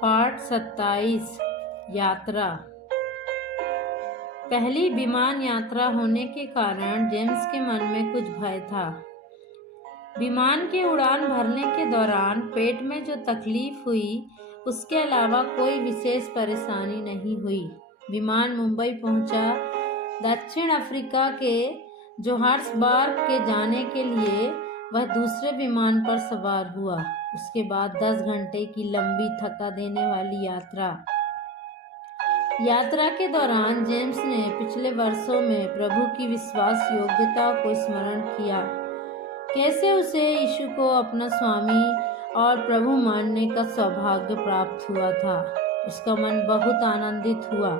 पाठ 27 यात्रा। पहली विमान यात्रा होने के कारण जेम्स के मन में कुछ भय था। विमान की उड़ान भरने के दौरान पेट में जो तकलीफ हुई उसके अलावा कोई विशेष परेशानी नहीं हुई। विमान मुंबई पहुंचा। दक्षिण अफ्रीका के जोहान्सबर्ग के जाने के लिए वह दूसरे विमान पर सवार हुआ। उसके बाद 10 घंटे की लंबी थका देने वाली यात्रा के दौरान जेम्स ने पिछले वर्षों में प्रभु की विश्वास योग्यता को स्मरण किया। कैसे उसे यीशु को अपना स्वामी और प्रभु मानने का सौभाग्य प्राप्त हुआ था। उसका मन बहुत आनंदित हुआ।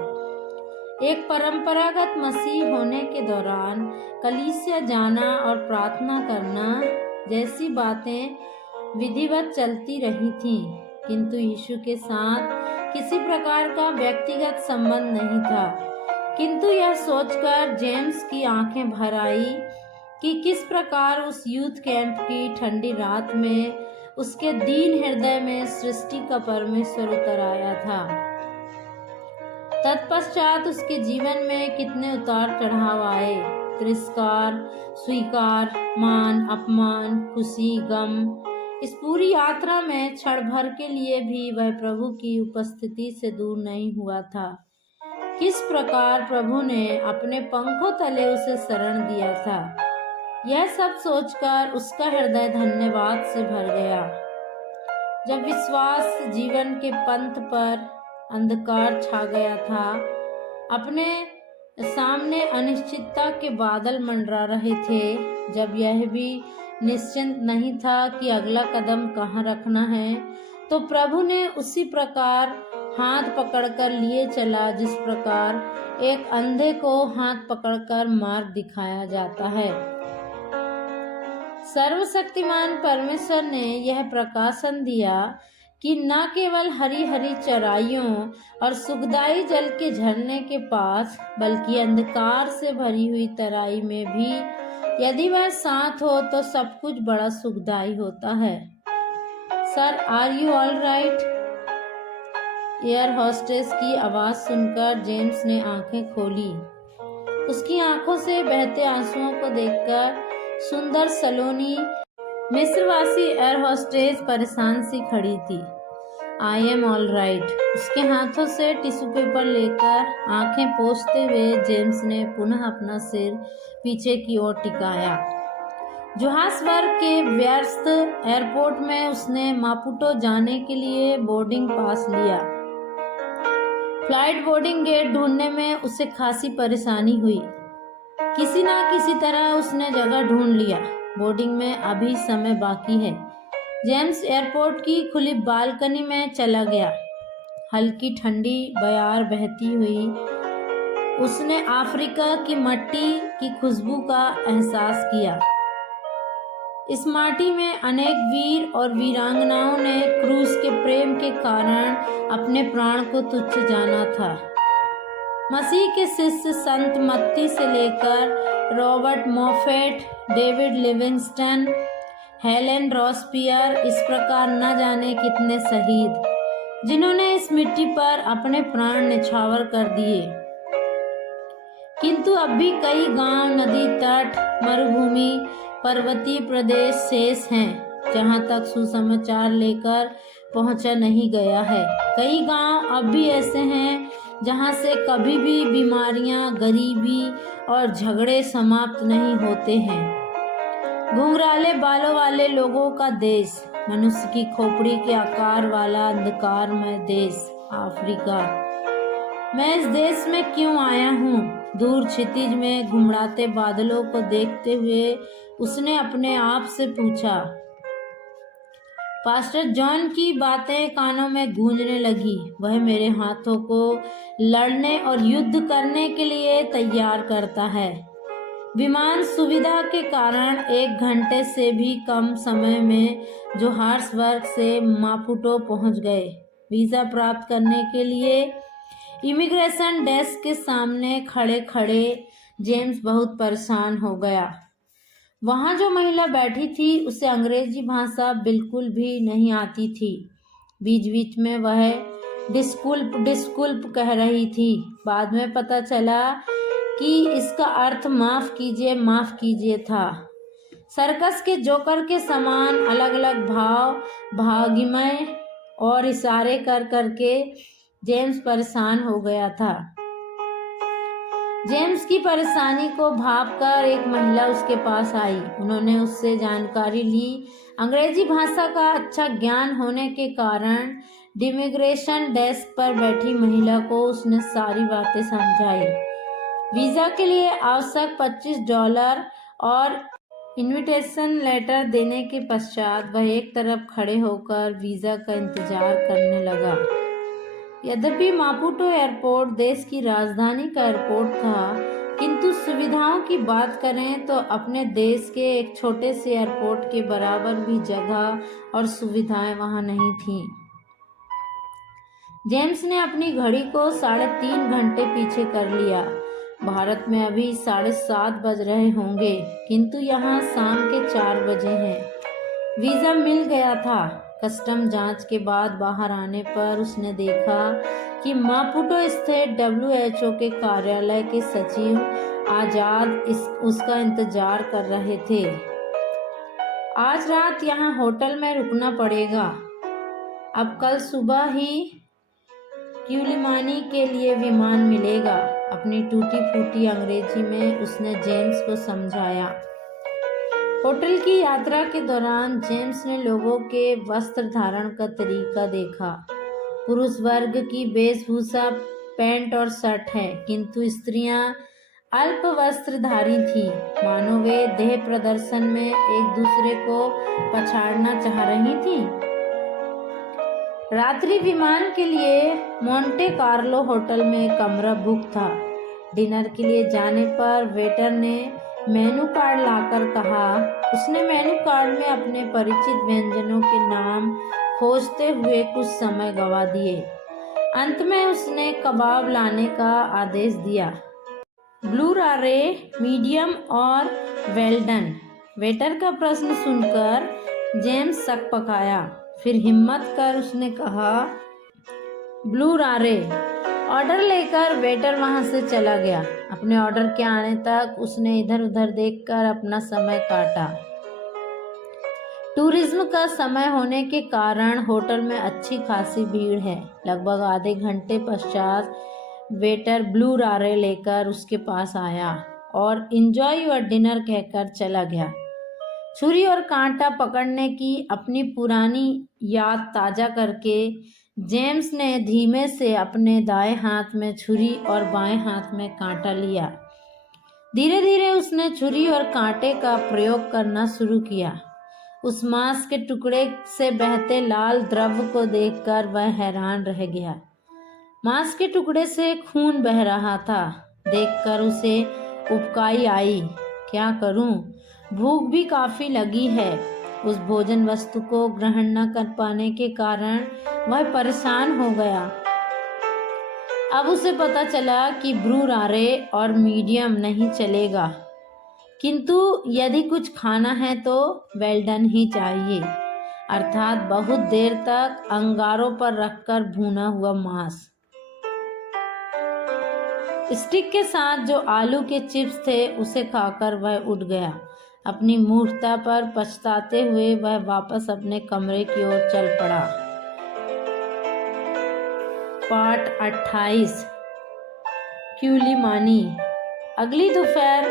एक परंपरागत मसीह होने के दौरान कलीसिया जाना और प्रार्थना करना जैसी बातें विधिवत चलती रही थीं, किंतु यीशु के साथ किसी प्रकार का व्यक्तिगत संबंध नहीं था। किंतु यह सोचकर जेम्स की आंखें भर आई कि किस प्रकार उस यूथ कैंप की ठंडी रात में उसके दीन हृदय में सृष्टि का परमेश्वर उतर आया था। तत्पश्चात उसके जीवन में कितने उतार चढ़ाव आए। तिरस्कार, स्वीकार, मान, अपमान, खुशी, गम। इस पूरी यात्रा में क्षण भर के लिए भी वह प्रभु की उपस्थिति से दूर नहीं हुआ था। किस प्रकार प्रभु ने अपने पंखों तले उसे शरण दिया था, यह सब सोचकर उसका हृदय धन्यवाद से भर गया। जब विश्वास जीवन के पंथ पर अंधकार छा गया था, अपने सामने अनिश्चितता के बादल मंडरा रहे थे, जब यह भी निश्चिंत नहीं था कि अगला कदम कहाँ रखना है, तो प्रभु ने उसी प्रकार हाथ पकड़कर लिए चला जिस प्रकार एक अंधे को हाथ पकड़कर मार्ग दिखाया जाता है। सर्वशक्तिमान परमेश्वर ने यह प्रकाशन दिया कि न केवल हरी हरी चराइयों और सुखदायी जल के झरने के पास, बल्कि अंधकार से भरी हुई तराई में भी यदि वह साथ हो तो सब कुछ बड़ा सुखदायी होता है। Sir, are you all right? Air hostess की आवाज सुनकर जेम्स ने आंखें खोली। उसकी आंखों से बहते आंसुओं को देखकर सुंदर सलोनी मिस्रवासी एयर होस्टेस परेशान सी खड़ी थी। I am all right. उसके हाथों से टिश्यू पेपर लेकर आंखें पोंछते हुए जेम्स ने पुनः अपना सिर पीछे की ओर टिकाया। जोहान्सबर्ग के व्यस्त एयरपोर्ट में उसने मापुटो जाने के लिए बोर्डिंग पास लिया। फ्लाइट बोर्डिंग गेट ढूंढने में उसे खासी परेशानी हुई। किसी न किसी तरह उसने जगह ढूंढ लिया। बोर्डिंग में अभी समय बाकी है। जेम्स एयरपोर्ट की खुली बालकनी में चला गया। हल्की ठंडी बयार बहती हुई उसने अफ्रीका की मिट्टी की खुशबू का एहसास किया। इस माटी में अनेक वीर और वीरांगनाओं ने क्रूस के प्रेम के कारण अपने प्राण को तुच्छ जाना था। मसीह के शिष्य संत मत्ती से लेकर रॉबर्ट मोफेट, डेविड लिविंगस्टन, हेलेन रॉसपियर, इस प्रकार न जाने कितने शहीद, जिन्होंने इस मिट्टी पर अपने प्राण न्यौछावर कर दिए। किंतु अब भी कई गांव, नदी तट, मरुभूमि, पर्वतीय प्रदेश शेष हैं जहां तक सुसमाचार लेकर पहुंचा नहीं गया है। कई गांव अब भी ऐसे हैं जहां से कभी भी बीमारियां, गरीबी और झगड़े समाप्त नहीं होते हैं। घुंघराले बालों वाले लोगों का देश, मनुष्य की खोपड़ी के आकार वाला अंधकारमय देश अफ्रीका। मैं इस देश में क्यों आया हूँ? दूर क्षितिज में घुमड़ाते बादलों को देखते हुए उसने अपने आप से पूछा। पास्टर जॉन की बातें कानों में गूंजने लगी। वह मेरे हाथों को लड़ने और युद्ध करने के लिए तैयार करता है। विमान सुविधा के कारण 1 घंटे से भी कम समय में जोहान्सबर्ग से मापुटो पहुंच गए। वीजा प्राप्त करने के लिए इमिग्रेशन डेस्क के सामने खड़े खड़े जेम्स बहुत परेशान हो गया। वहां जो महिला बैठी थी उसे अंग्रेजी भाषा बिल्कुल भी नहीं आती थी। बीच बीच में वह डिस्कुल्प डिस्कुल्प कह रही थी। बाद में पता चला कि इसका अर्थ माफ़ कीजिए था। सर्कस के जोकर के समान अलग अलग भाव भागिमय और इशारे कर करके जेम्स परेशान हो गया था। जेम्स की परेशानी को भांपकर एक महिला उसके पास आई। उन्होंने उससे जानकारी ली। अंग्रेजी भाषा का अच्छा ज्ञान होने के कारण इमिग्रेशन डेस्क पर बैठी महिला को उसने सारी बातें समझाई। वीज़ा के लिए आवश्यक $25 और इनविटेशन लेटर देने के पश्चात वह एक तरफ खड़े होकर वीज़ा का इंतजार करने लगा। यद्यपि मापुटो एयरपोर्ट देश की राजधानी का एयरपोर्ट था, किंतु सुविधाओं की बात करें तो अपने देश के एक छोटे से एयरपोर्ट के बराबर भी जगह और सुविधाएं वहां नहीं थीं। जेम्स ने अपनी घड़ी को 3.5 घंटे पीछे कर लिया। भारत में अभी 7:30 बज रहे होंगे, किंतु यहाँ शाम के 4 बजे हैं। वीज़ा मिल गया था। कस्टम जांच के बाद बाहर आने पर उसने देखा कि मापुटो स्थित WHO के कार्यालय के सचिव आजाद उसका इंतजार कर रहे थे। आज रात यहाँ होटल में रुकना पड़ेगा। अब कल सुबह ही क्यूलिमानी के लिए विमान मिलेगा। अपनी टूटी फूटी अंग्रेजी में उसने जेम्स को समझाया। होटल की यात्रा के दौरान जेम्स ने लोगों के वस्त्र धारण का तरीका देखा। पुरुष वर्ग की वेशभूषा पैंट और शर्ट है, किंतु स्त्रियां अल्प वस्त्रधारी थीं, मानो वे देह प्रदर्शन में एक दूसरे को पछाड़ना चाह रही थीं। रात्रि विमान के लिए मोंटे कार्लो होटल में कमरा बुक था। डिनर के लिए जाने पर वेटर ने मेनू कार्ड लाकर कहा। उसने मेनू कार्ड में अपने परिचित व्यंजनों के नाम खोजते हुए कुछ समय गंवा दिए। अंत में उसने कबाब लाने का आदेश दिया। ब्लू रारे, मीडियम और वेल डन। वेटर का प्रश्न सुनकर जेम्स शक पकाया। फिर हिम्मत कर उसने कहा, ब्लू रारे। ऑर्डर लेकर वेटर वहां से चला गया। अपने ऑर्डर के आने तक उसने इधर उधर देखकर अपना समय काटा। टूरिज्म का समय होने के कारण होटल में अच्छी खासी भीड़ है। लगभग आधे घंटे पश्चात वेटर ब्लू रारे लेकर उसके पास आया और एंजॉय योर डिनर कहकर चला गया। छुरी और कांटा पकड़ने की अपनी पुरानी याद ताज़ा करके जेम्स ने धीमे से अपने दाएं हाथ में छुरी और बाएं हाथ में कांटा लिया। धीरे धीरे उसने छुरी और कांटे का प्रयोग करना शुरू किया। उस मांस के टुकड़े से बहते लाल द्रव को देखकर वह हैरान रह गया। मांस के टुकड़े से खून बह रहा था। देखकर उसे उबकाई आई। क्या करूं? भूख भी काफी लगी है। उस भोजन वस्तु को ग्रहण न कर पाने के कारण वह परेशान हो गया। अब उसे पता चला कि ब्लू रारे और मीडियम नहीं चलेगा, किंतु यदि कुछ खाना है तो वेल डन ही चाहिए, अर्थात बहुत देर तक अंगारों पर रखकर भुना हुआ मांस। स्टिक के साथ जो आलू के चिप्स थे उसे खाकर वह उठ गया। अपनी मूर्खता पर पछताते हुए वह वापस अपने कमरे की ओर चल पड़ा। पार्ट 28 क्यूलिमानी। अगली दोपहर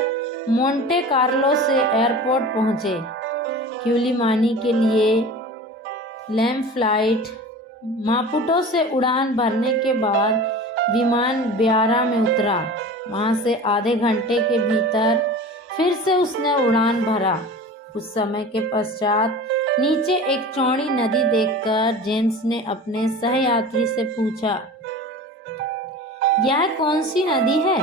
मोंटे कार्लो से एयरपोर्ट पहुंचे। क्यूलिमानी के लिए लैम्प फ्लाइट। मापुटो से उड़ान भरने के बाद विमान ब्यारा में उतरा। वहां से आधे घंटे के भीतर फिर से उसने उड़ान भरा। कुछ समय के पश्चात नीचे एक चौड़ी नदी देखकर जेम्स ने अपने सहयात्री से पूछा, यह कौन सी नदी है?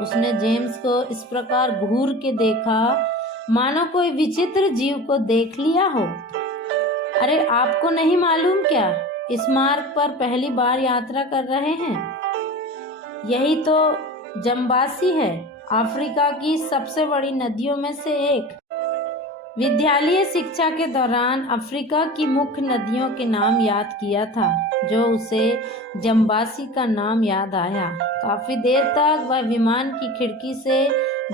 उसने जेम्स को इस प्रकार घूर के देखा मानो कोई विचित्र जीव को देख लिया हो। अरे आपको नहीं मालूम क्या? इस मार्ग पर पहली बार यात्रा कर रहे हैं? यही तो जम्बासी है, अफ्रीका की सबसे बड़ी नदियों में से एक। विद्यालय शिक्षा के दौरान अफ्रीका की मुख्य नदियों के नाम याद किया था, जो उसे जम्बासी का नाम याद आया। काफी देर तक वह विमान की खिड़की से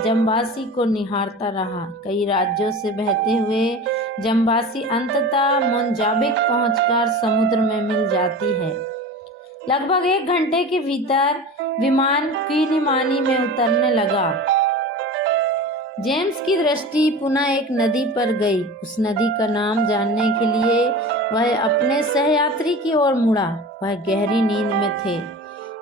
जम्बासी को निहारता रहा। कई राज्यों से बहते हुए जम्बासी अंततः मोजाम्बिक पहुंचकर समुद्र में मिल जाती है। लगभग 1 घंटे के भीतर विमान किलिमानी में उतरने लगा। जेम्स की दृष्टि पुनः एक नदी पर गई। उस नदी का नाम जानने के लिए वह अपने सहयात्री की ओर मुड़ा। वह गहरी नींद में थे।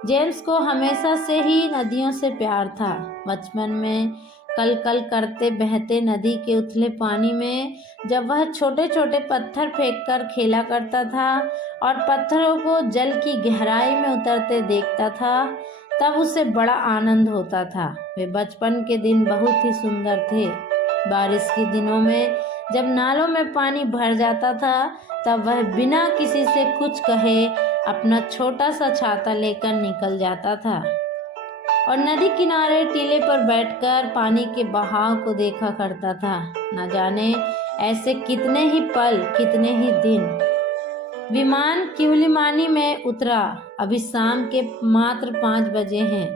जेम्स को हमेशा से ही नदियों से प्यार था। बचपन में कल कल करते बहते नदी के उथले पानी में जब वह छोटे छोटे पत्थर फेंककर खेला करता था और पत्थरों को जल की गहराई में उतरते देखता था, तब उसे बड़ा आनंद होता था। वे बचपन के दिन बहुत ही सुंदर थे। बारिश के दिनों में जब नालों में पानी भर जाता था, तब वह बिना किसी से कुछ कहे अपना छोटा सा छाता लेकर निकल जाता था और नदी किनारे टीले पर बैठकर पानी के बहाव को देखा करता था। न जाने ऐसे कितने ही पल, कितने ही दिन। विमान किलिमानी में उतरा। अभी शाम के मात्र 5 बजे हैं।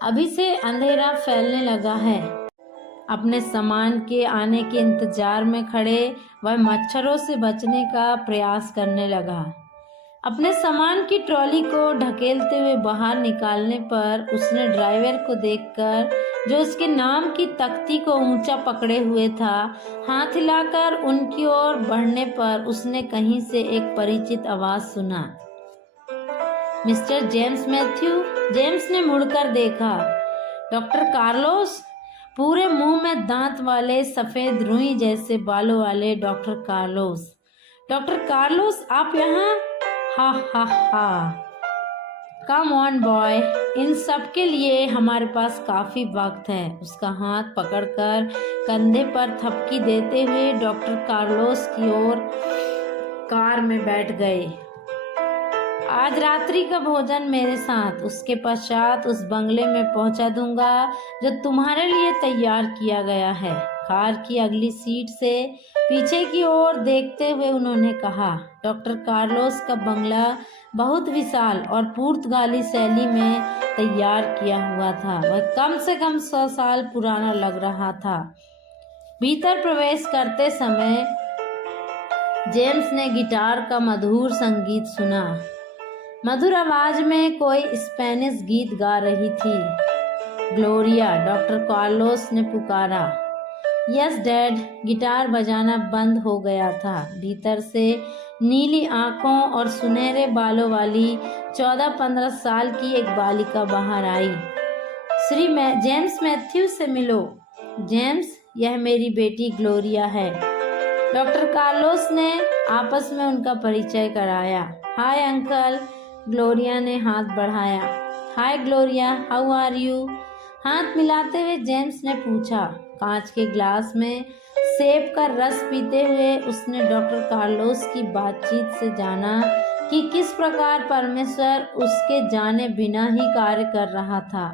अभी से अंधेरा फैलने लगा है। अपने सामान के आने के इंतजार में खड़े वह मच्छरों से बचने का प्रयास करने लगा। अपने सामान की ट्रॉली को ढकेलते हुए बाहर निकालने पर उसने ड्राइवर को देखकर, जो उसके नाम की तख्ती को ऊंचा पकड़े हुए था, हाथ हिलाकर उनकी ओर बढ़ने पर उसने कहीं से एक परिचित आवाज सुना, मिस्टर जेम्स मैथ्यू। जेम्स ने मुड़कर देखा। Doctor Carlos. पूरे मुंह में दांत वाले, सफेद रुई जैसे बालों वाले डॉक्टर कार्लोस। डॉक्टर कार्लोस, आप यहाँ? हा हा हा। कम ऑन बॉय, इन सब के लिए हमारे पास काफी वक्त है। उसका हाथ पकड़कर कंधे पर थपकी देते हुए डॉक्टर कार्लोस की ओर कार में बैठ गए। आज रात्रि का भोजन मेरे साथ, उसके पश्चात उस बंगले में पहुंचा दूंगा जो तुम्हारे लिए तैयार किया गया है। कार की अगली सीट से पीछे की ओर देखते हुए उन्होंने कहा। डॉक्टर कार्लोस का बंगला बहुत विशाल और पुर्तगाली शैली में तैयार किया हुआ था। वह कम से कम 100 साल पुराना लग रहा था। भीतर प्रवेश करते समय जेम्स ने गिटार का मधुर संगीत सुना। मधुर आवाज में कोई स्पेनिश गीत गा रही थी। ग्लोरिया, डॉक्टर कार्लोस ने पुकारा। Yes dad. गिटार बजाना बंद हो गया था। भीतर से नीली आंखों और सुनहरे बालों वाली 14-15 साल की एक बालिका बाहर आई। श्री जेम्स मैथ्यू से मिलो। जेम्स, यह मेरी बेटी ग्लोरिया है। डॉक्टर कार्लोस ने आपस में उनका परिचय कराया। Hi uncle. ग्लोरिया ने हाथ बढ़ाया। हाय ग्लोरिया, हाउ आर यू? हाथ मिलाते हुए जेम्स ने पूछा। कांच के ग्लास में सेब का रस पीते हुए उसने डॉक्टर कार्लोस की बातचीत से जाना कि किस प्रकार परमेश्वर उसके जाने बिना ही कार्य कर रहा था।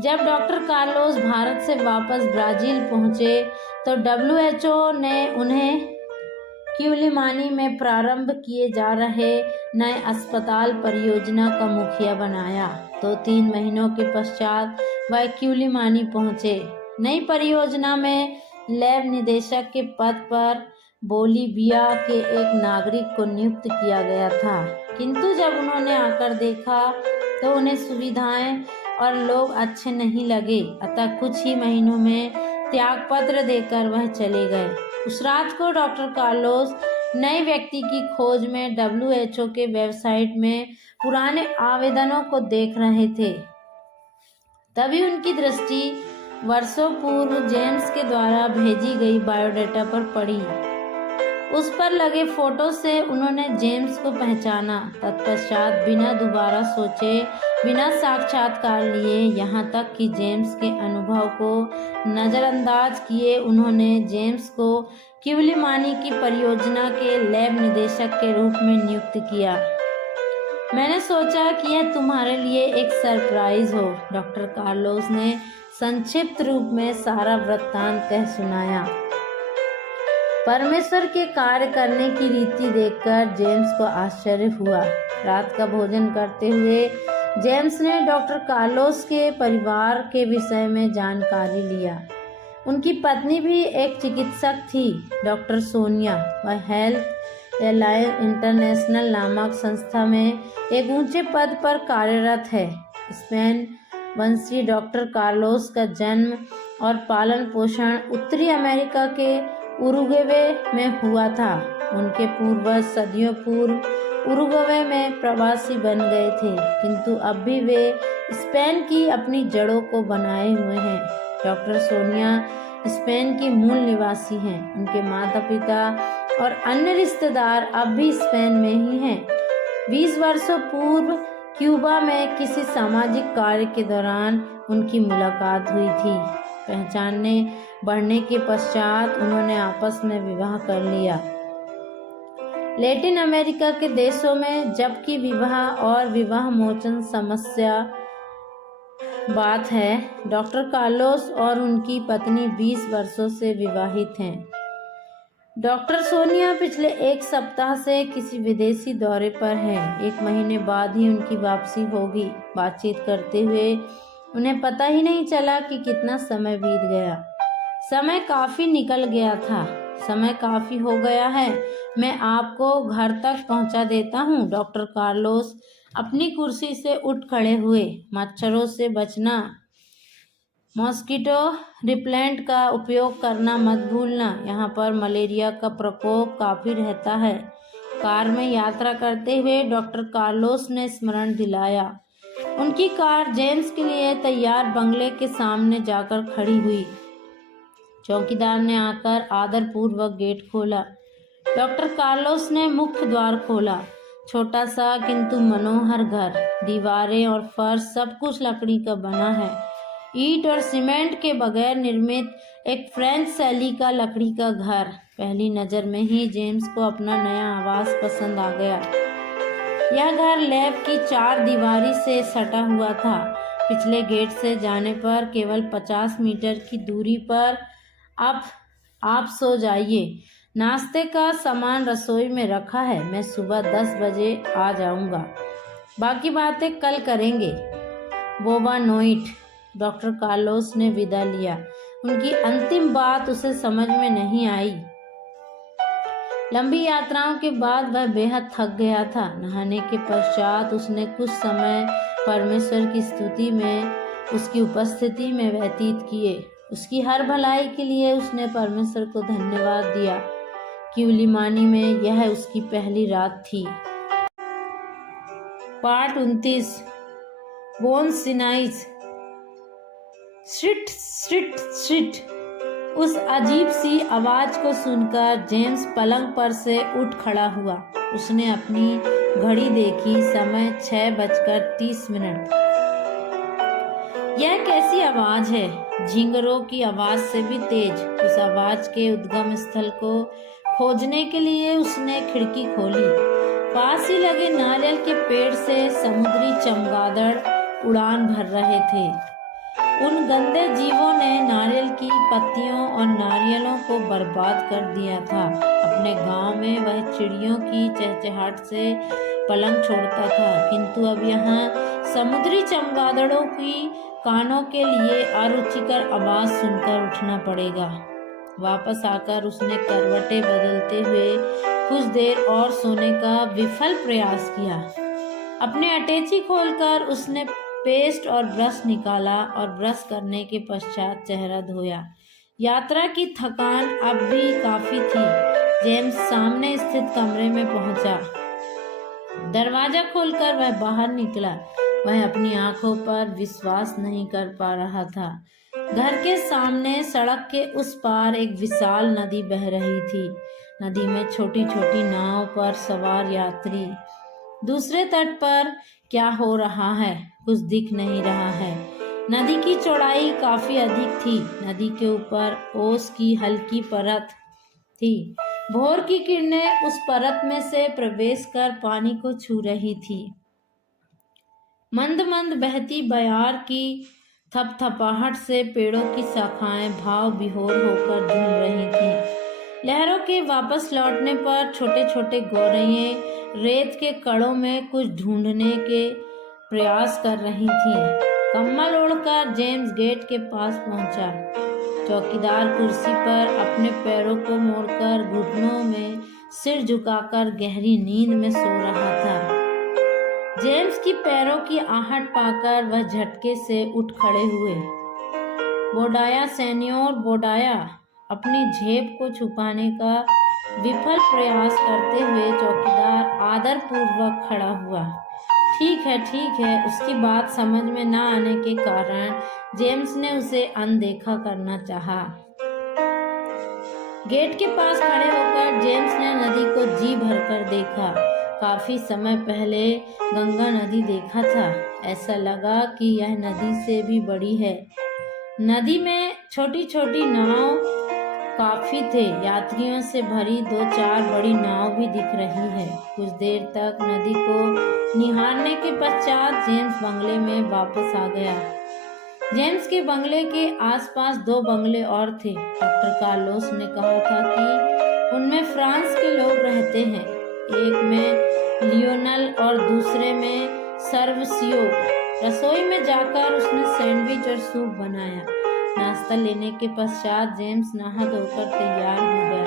जब डॉक्टर कार्लोस भारत से वापस ब्राजील पहुंचे तो WHO ने उन्हें किलिमानी में प्रारंभ किए जा रहे नए अस्पताल परियोजना का मुखिया बनाया। 2-3 महीनों के पश्चात वह किलिमानी पहुंचे। नई परियोजना में लैब निदेशक के पद पर बोलीविया के एक नागरिक को नियुक्त किया गया था, किंतु जब उन्होंने आकर देखा तो उन्हें सुविधाएं और लोग अच्छे नहीं लगे, अतः कुछ ही महीनों में त्यागपत्र देकर वह चले गए। उस रात को डॉक्टर कार्लोस नए व्यक्ति की खोज में WHO के वेबसाइट में पुराने आवेदनों को देख रहे थे। तभी उनकी दृष्टि वर्षों पूर्व जेम्स के द्वारा भेजी गई बायोडाटा पर पड़ी। उस पर लगे फोटो से उन्होंने जेम्स को पहचाना। तत्पश्चात बिना दोबारा सोचे, बिना साक्षात्कार लिए, यहाँ तक कि जेम्स के अनुभव को नज़रअंदाज किए, उन्होंने जेम्स को किलिमानी की परियोजना के लैब निदेशक के रूप में नियुक्त किया। मैंने सोचा कि यह तुम्हारे लिए एक सरप्राइज हो, डॉक्टर कार्लोस ने संक्षिप्त रूप में सारा वृत्तांत कह सुनाया। परमेश्वर के कार्य करने की रीति देखकर जेम्स को आश्चर्य हुआ। रात का भोजन करते हुए जेम्स ने डॉक्टर कार्लोस के परिवार के विषय में जानकारी लिया। उनकी पत्नी भी एक चिकित्सक थी, डॉक्टर सोनिया। वह हेल्थ एलायंस इंटरनेशनल नामक संस्था में एक ऊंचे पद पर कार्यरत है। स्पेन वंशीय डॉक्टर कार्लोस का जन्म और पालन पोषण उत्तरी अमेरिका के उरुग्वे में हुआ था। उनके पूर्वज सदियों पूर्व उरुग्वे में प्रवासी बन गए थे, किंतु अब भी वे स्पेन की अपनी जड़ों को बनाए हुए हैं। डॉक्टर सोनिया स्पेन की मूल निवासी हैं। उनके माता पिता और अन्य रिश्तेदार अब भी स्पेन में ही हैं। 20 वर्षों पूर्व क्यूबा में किसी सामाजिक कार्य के दौरान उनकी मुलाकात हुई थी। पहचानने बढ़ने के पश्चात उन्होंने आपस में विवाह कर लिया। लैटिन अमेरिका के देशों में जबकि विवाह और विवाह मोचन समस्या बात है, डॉक्टर कार्लोस और उनकी पत्नी 20 वर्षों से विवाहित हैं। डॉक्टर सोनिया पिछले 1 सप्ताह से किसी विदेशी दौरे पर हैं। 1 महीने बाद ही उनकी वापसी होगी। बातचीत करते हुए उन्हें पता ही नहीं चला कि कितना समय बीत गया। समय काफ़ी निकल गया था। समय काफ़ी हो गया है, मैं आपको घर तक पहुंचा देता हूं। डॉक्टर कार्लोस अपनी कुर्सी से उठ खड़े हुए। मच्छरों से बचना, मॉस्किटो रिपेलेंट का उपयोग करना मत भूलना। यहाँ पर मलेरिया का प्रकोप काफ़ी रहता है। कार में यात्रा करते हुए डॉक्टर कार्लोस ने स्मरण दिलाया। उनकी कार जेम्स के लिए तैयार बंगले के सामने जाकर खड़ी हुई। चौकीदार ने आकर आदरपूर्वक गेट खोला। डॉक्टर कार्लोस ने मुख्य द्वार खोला। छोटा सा किंतु मनोहर घर, दीवारें और फर्श सब कुछ लकड़ी का बना है। ईंट और सीमेंट के बगैर निर्मित एक फ्रेंच शैली का लकड़ी का घर। पहली नज़र में ही जेम्स को अपना नया आवास पसंद आ गया। यह घर लैब की 4 दीवारी से सटा हुआ था। पिछले गेट से जाने पर केवल 50 मीटर की दूरी पर आप सो जाइए। नाश्ते का सामान रसोई में रखा है। मैं सुबह 10 बजे आ जाऊंगा। बाकी बातें कल करेंगे। बोबा नोइट। डॉक्टर कार्लोस ने विदा लिया। उनकी अंतिम बात उसे समझ में नहीं आई। लंबी यात्राओं के बाद वह बेहद थक गया था। नहाने के पश्चात उसने कुछ समय परमेश्वर की स्तुति में उसकी उपस्थिति में व्यतीत किए। उसकी हर भलाई के लिए उसने परमेश्वर को धन्यवाद दिया। क्यूलिमानी में यह उसकी पहली रात थी। पार्ट 29। बोन सिनाइज। श्रिट श्रिट श्रिट। उस अजीब सी आवाज को सुनकर जेम्स पलंग पर से उठ खड़ा हुआ। उसने अपनी घड़ी देखी। समय 6:30। यह कैसी आवाज है? झिंगरों की आवाज से भी तेज। उस आवाज के उद्गम स्थल को खोजने के लिए उसने खिड़की खोली। पास ही लगे नारियल के पेड़ से समुद्री चमगादड़ उड़ान भर रहे थे। उन गंदे जीवों ने नारियल की पत्तियों और नारियलों को बर्बाद कर दिया था। अपने गांव में वह चिड़ियों की चहचहाहट से पलंग छोड़ता था, किंतु अब यहाँ समुद्री चमगादड़ों की कानों के लिए अरुचिकर आवाज सुनकर उठना पड़ेगा। वापस आकर उसने करवटें बदलते हुए कुछ देर और सोने का विफल प्रयास किया। अपने अटैची खोलकर उसने पेस्ट और ब्रश निकाला और ब्रश करने के पश्चात चेहरा धोया। यात्रा की थकान अब भी काफी थी। जेम्स सामने स्थित कमरे में पहुंचा। दरवाजा खोलकर वह बाहर निकला। वह अपनी आंखों पर विश्वास नहीं कर पा रहा था। घर के सामने सड़क के उस पार एक विशाल नदी बह रही थी। नदी में छोटी छोटी नाव पर सवार यात्री। दूसरे तट पर क्या हो रहा है कुछ दिख नहीं रहा है। नदी की चौड़ाई काफी अधिक थी। नदी के ऊपर ओस की हल्की परत थी। भोर की किरणें उस परत में से प्रवेश कर पानी को छू रही थी। मंद मंद बहती बयार की थपथपाहट से पेड़ों की शाखाएं भाव विभोर होकर झूम रही थीं। लहरों के वापस लौटने पर छोटे छोटे गौरैये रेत के कड़ों में कुछ ढूंढने के प्रयास कर रही थीं। कम्बल ओढ़कर जेम्स गेट के पास पहुंचा। चौकीदार कुर्सी पर अपने पैरों को मोड़कर घुटनों में सिर झुकाकर गहरी नींद में सो रहा था। जेम्स की पैरों की आहट पाकर वह झटके से उठ खड़े हुए। बोडाया सेनियोर बोडाया, अपनी झेप को छुपाने का विफल प्रयास करते हुए चौकीदार आदरपूर्वक खड़ा हुआ। ठीक है। उसकी बात समझ में न आने के कारण जेम्स ने उसे अनदेखा करना चाहा। गेट के पास खड़े होकर जेम्स ने नदी को जी भरकर देखा। काफी समय पहले गंगा नदी देखा था। ऐसा लगा कि यह नदी से भी बड़ी है। नदी में छोटी छोटी नाव काफी थे। यात्रियों से भरी 2-4 बड़ी नाव भी दिख रही है। कुछ देर तक नदी को निहारने के पश्चात जेम्स बंगले में वापस आ गया। जेम्स के बंगले के आसपास 2 बंगले और थे। डॉक्टर कार्लोस ने कहा था कि उनमें फ्रांस के लोग रहते हैं। एक में लियोनल और दूसरे में सर्वसियो। रसोई में जाकर उसने सैंडविच और सूप बनाया। नाश्ता लेने के पश्चात जेम्स नहा धोकर तैयार हो गया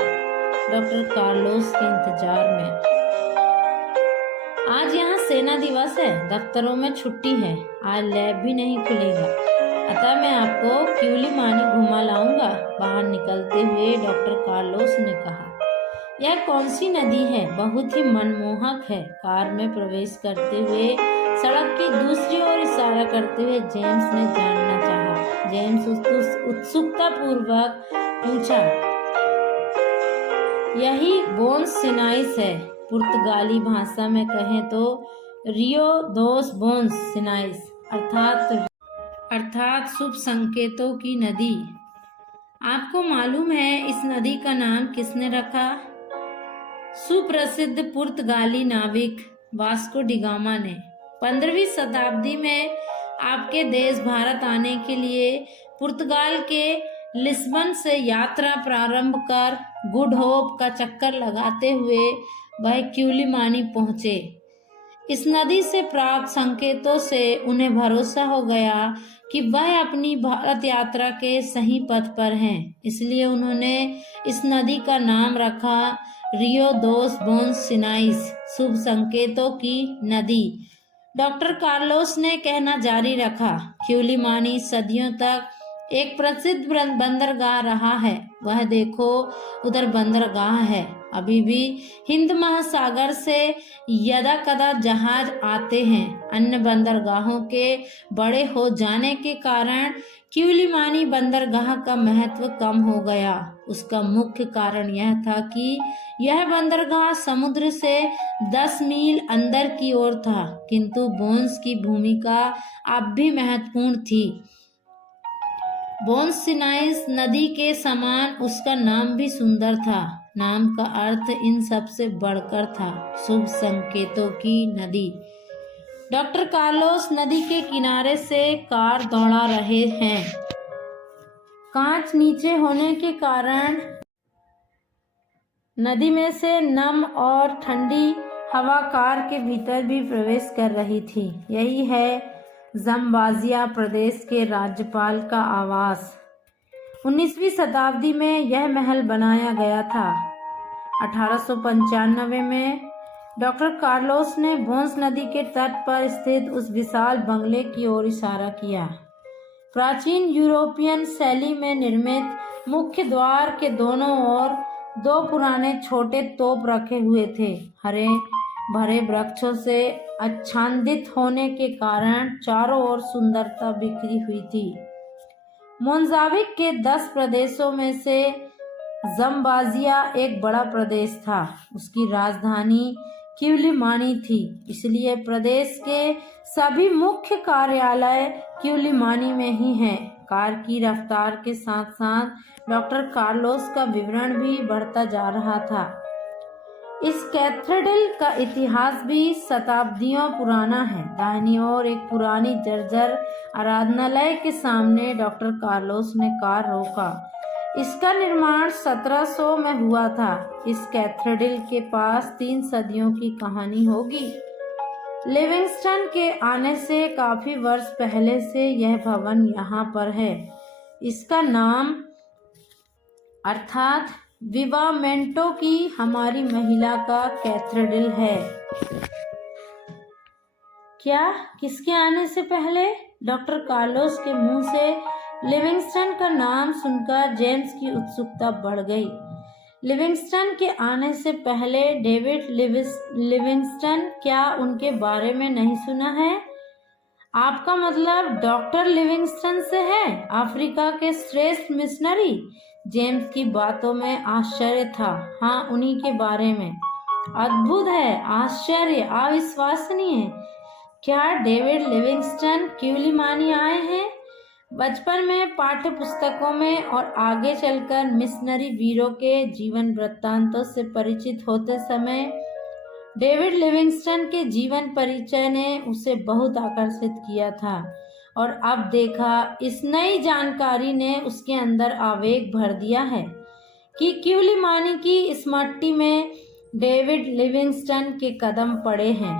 डॉक्टर कार्लोस के इंतजार में। आज यहाँ सेना दिवस है, दफ्तरों में छुट्टी है, आज लैब भी नहीं खुलेगा, अतः मैं आपको क्यूलिमानी घुमा लाऊंगा। बाहर निकलते हुए डॉक्टर कार्लोस ने कहा, यह कौन सी नदी है? बहुत ही मनमोहक है। कार में प्रवेश करते हुए सड़क की दूसरी ओर इशारा करते हुए जेम्स ने जानना चाहा। जेम्स उत्सुकता पूर्वक पूछा, यही बोन्स सिनाइस है। पुर्तगाली भाषा में कहें तो रियो दोस बोन्स सिनाइस अर्थात शुभ संकेतों की नदी। आपको मालूम है इस नदी का नाम किसने रखा? सुप्रसिद्ध पुर्तगाली नाविक वास्को डी गामा ने। 15वीं शताब्दी में आपके देश भारत आने के लिए पुर्तगाल के लिस्बन से यात्रा प्रारंभ कर गुड होप का चक्कर लगाते हुए वह क्यूलिमानी पहुंचे। इस नदी से प्राप्त संकेतों से उन्हें भरोसा हो गया कि वह अपनी भारत यात्रा के सही पथ पर हैं। इसलिए उन्होंने इस नदी का नाम रखा रियो दोस बोन्स सिनाइस, शुभ संकेतों की नदी। डॉक्टर कार्लोस ने कहना जारी रखा, क्यूलिमानी सदियों तक एक प्रसिद्ध बंदरगाह रहा है। वह देखो उधर बंदरगाह है। अभी भी हिंद महासागर से यदा कदा जहाज आते हैं। अन्य बंदरगाहों के बड़े हो जाने के कारण क्यूलिमानी बंदरगाह का महत्व कम हो गया। उसका मुख्य कारण यह था कि यह बंदरगाह समुद्र से 10 मील अंदर की ओर था, किंतु बोन्स की भूमिका अब भी महत्वपूर्ण थी। बोन्स सिनाइस नदी के समान उसका नाम भी सुंदर था। नाम का अर्थ इन सब से बढ़कर था, शुभ संकेतों की नदी। डॉक्टर कार्लोस नदी के किनारे से कार दौड़ा रहे हैं। कांच नीचे होने के कारण नदी में से नम और ठंडी हवा कार के भीतर भी प्रवेश कर रही थी। यही है ज़म्बाज़िया प्रदेश के राज्यपाल का आवास। 19वीं शताब्दी में यह महल बनाया गया था। 1895 में डॉक्टर कार्लोस ने बोन्स नदी के तट पर स्थित उस विशाल बंगले की ओर इशारा किया। प्राचीन यूरोपियन शैली में निर्मित मुख्य द्वार के दोनों ओर 2 पुराने छोटे तोप रखे हुए थे। हरे भरे वृक्षों से आच्छादित होने के कारण चारों ओर सुंदरता बिखरी हुई थी। मोजाम्बिक के 10 प्रदेशों में से ज़म्बाज़िया एक बड़ा प्रदेश था। उसकी राजधानी क्यूलिमानी थी, इसलिए प्रदेश के सभी मुख्य कार्यालय क्यूलिमानी में ही हैं। कार की रफ्तार के साथ साथ डॉक्टर कार्लोस का विवरण भी बढ़ता जा रहा था। इस कैथेड्रल का इतिहास भी शताब्दियों पुराना है। दाहिनी ओर एक पुरानी जर्जर आराधनालय के सामने डॉक्टर कार्लोस ने कार रोका। इसका निर्माण 1700 में हुआ था। इस कैथेड्रल के पास 3 सदियों की कहानी होगी। लिविंगस्टन के आने से काफी वर्ष पहले से यह भवन यहाँ पर है। इसका नाम अर्थात विवामेंटो की हमारी महिला का कैथेड्रल है। क्या? किसके आने से पहले? डॉक्टर कार्लोस के मुंह से लिविंगस्टन का नाम सुनकर जेम्स की उत्सुकता बढ़ गई। लिविंगस्टन के आने से पहले डेविड लिविंगस्टन, क्या उनके बारे में नहीं सुना है? आपका मतलब डॉक्टर लिविंगस्टन से है, अफ्रीका के श्रेष्ठ मिशनरी? जेम्स की बातों में आश्चर्य था। हाँ, उन्हीं के बारे में। अद्भुत है, आश्चर्य, अविश्वसनीय। क्या डेविड लिविंगस्टन क्यूलिमानी आए हैं? बचपन में पाठ्य पुस्तकों में और आगे चलकर मिशनरी वीरों के जीवन वृत्तांतों से परिचित होते समय डेविड लिविंगस्टन के जीवन परिचय ने उसे बहुत आकर्षित किया था। और अब देखा, इस नई जानकारी ने उसके अंदर आवेग भर दिया है कि क्यूलिमानी की इस मट्टी में डेविड लिविंगस्टन के कदम पड़े हैं।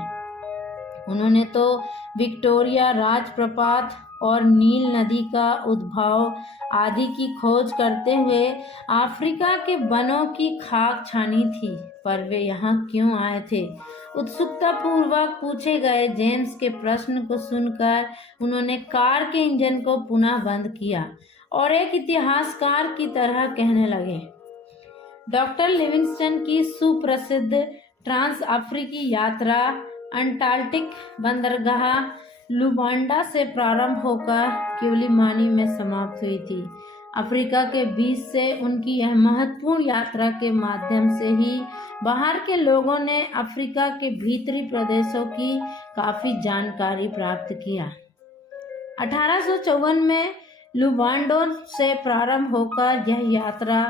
उन्होंने तो विक्टोरिया राजप्रपात और नील नदी का उद्भव आदि की खोज करते हुए अफ्रीका के वनों की खाक छानी थी। पर वे यहाँ क्यों आए थे? उत्सुकता पूर्वक पूछे गए जेम्स के प्रश्न को सुनकर उन्होंने कार के इंजन को पुनः बंद किया और एक इतिहासकार की तरह कहने लगे। डॉक्टर लिविंगस्टन की सुप्रसिद्ध ट्रांस अफ्रीकी यात्रा अंटार्कटिक बंदरगाह लुबांडा से प्रारंभ होकर क्यूलिमानी में समाप्त हुई थी। अफ्रीका के बीच से उनकी यह महत्वपूर्ण यात्रा के माध्यम से ही बाहर के लोगों ने अफ्रीका के भीतरी प्रदेशों की काफी जानकारी प्राप्त किया। 1854 में लुबांडो से प्रारंभ होकर यह यात्रा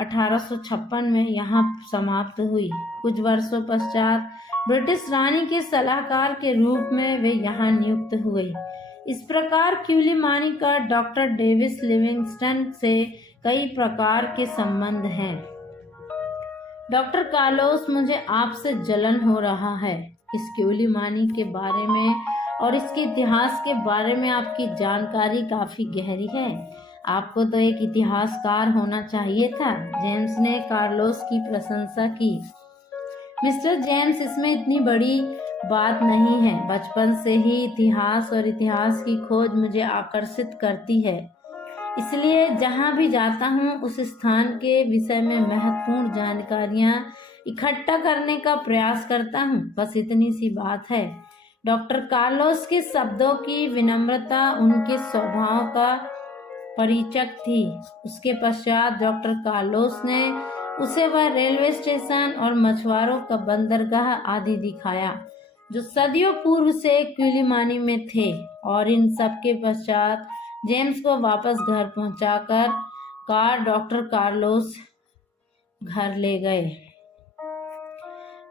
1856 में यहाँ समाप्त हुई। कुछ वर्षों पश्चात ब्रिटिश रानी के सलाहकार के रूप में वे यहाँ नियुक्त हुए। इस प्रकार क्यूलिमानी का डॉक्टर डेविड लिविंगस्टन से कई प्रकार के संबंध हैं। डॉक्टर कार्लोस, मुझे आपसे जलन हो रहा है। इस क्यूलिमानी के बारे में और इसके इतिहास के बारे में आपकी जानकारी काफी गहरी है। आपको तो एक इतिहासकार होना चाहिए था। जेम्स ने कार्लोस की प्रशंसा की। मिस्टर जेम्स, इसमें इतनी बड़ी बात नहीं है। बचपन से ही इतिहास और इतिहास की खोज मुझे आकर्षित करती है, इसलिए जहाँ भी जाता हूँ उस स्थान के विषय में महत्वपूर्ण जानकारियाँ इकट्ठा करने का प्रयास करता हूँ। बस इतनी सी बात है। डॉक्टर कार्लोस के शब्दों की विनम्रता उनके स्वभाव का परिचक थी। उसके पश्चात डॉक्टर कार्लोस ने उसे वह रेलवे स्टेशन और मछुआरों का बंदरगाह आदि दिखाया जो सदियों पूर्व से क्यूलिमानी में थे। और इन सब के पश्चात जेम्स को वापस घर पहुंचाकर कार डॉक्टर कार्लोस घर ले गए।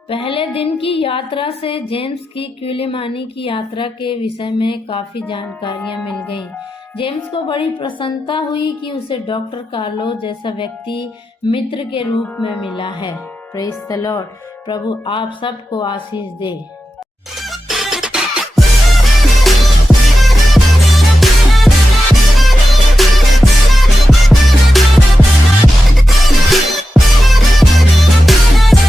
पहले दिन की यात्रा से जेम्स की क्यूलिमानी की यात्रा के विषय में काफी जानकारियां मिल गईं। जेम्स को बड़ी प्रसन्नता हुई कि उसे डॉक्टर कार्लोस जैसा व्यक्ति मित्र के रूप में मिला है। Praise the Lord. प्रभु आप सबको आशीष दे।